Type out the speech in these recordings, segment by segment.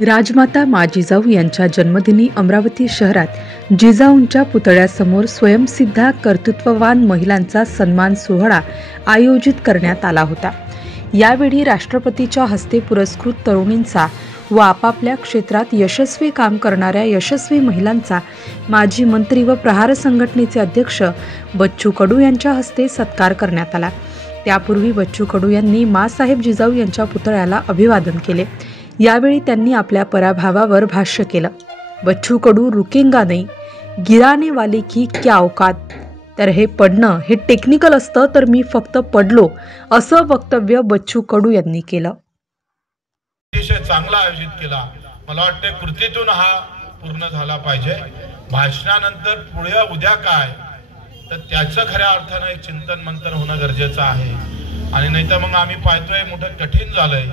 राजमाता मा जिजाऊ यांच्या जन्मदिनी अमरावती शहरात जिजाऊंच्या पुतळ्यासमोर स्वयंसिद्धा कर्तृत्ववान महिलांचा सन्मान सोहळा आयोजित करण्यात आला होता। यावेळी राष्ट्रपतीच्या हस्ते पुरस्कृत तरुणींचा व आपापल्या क्षेत्रात यशस्वी काम करणाऱ्या यशस्वी महिलांचा माजी मंत्री व प्रहार संघटनेचे अध्यक्ष बच्चू कडू यांच्या हस्ते सत्कार करण्यात आला। त्यापूर्वी बच्चू कडू यांनी माँसाहेब जिजाऊ यांच्या पुतळ्याला अभिवादन केले। यावेळी त्यांनी आपल्या पराभवावर भाष्य केलं। बच्चू कडू रुकेंगा नहीं, गिराने वाले की क्या औकात। तर हे पडणं हे टेक्निकल असतं तर मी फक्त पडलो, असं वक्तव्य बच्चू कडू यांनी केलं। अतिशय चांगला आयोजित केला। मला वाटते कृतीतून हा पूर्ण झाला पाहिजे। भाषणानंतर पुढे उद्या काय तर त्याचं खऱ्या अर्थाने एक चिंतन मंथन होणं गरजेचं आहे। आणि नाही तर मग आम्ही पाहतोय मोठं कठीण झालंय।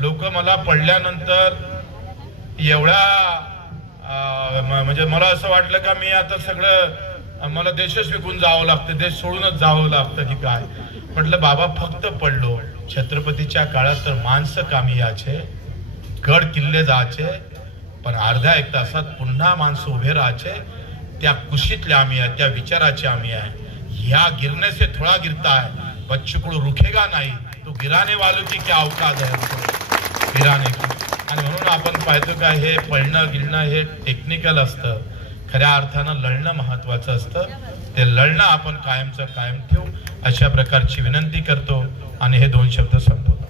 लोक मला पडल्यानंतर एवढ्या म्हणजे मला असं वाटलं का मी आता सगळं मला देशच विकून जावं लागतं, देश सोडूनच जावं लागतं की काय। म्हटलं बाबा फक्त पडलो। छत्रपतीच्या काळात तर माणसं कामी यायचे, गड किल्ले जायचे, पण अर्ध्या एक तासात पुन्हा माणसं उभे राहायचे। त्या कुशीतले आम्ही आहे, त्या विचाराचे आम्ही आहे। ह्या गिरने से थोड़ा गिरता है, बच्चू कडू रुकेगा नहीं, तो गिराने वालों की क्या औकात है गिराने की। आणि म्हणून आपण पाहतो का हे पळणं गिरणं हे टेक्निकल असतं, खऱ्या अर्थानं लढणं महत्वाचं असतं। ते लढणं आपण कायमचं कायम ठेवू अशा प्रकारची विनंती करतो आणि हे दोन शब्द संपवतो।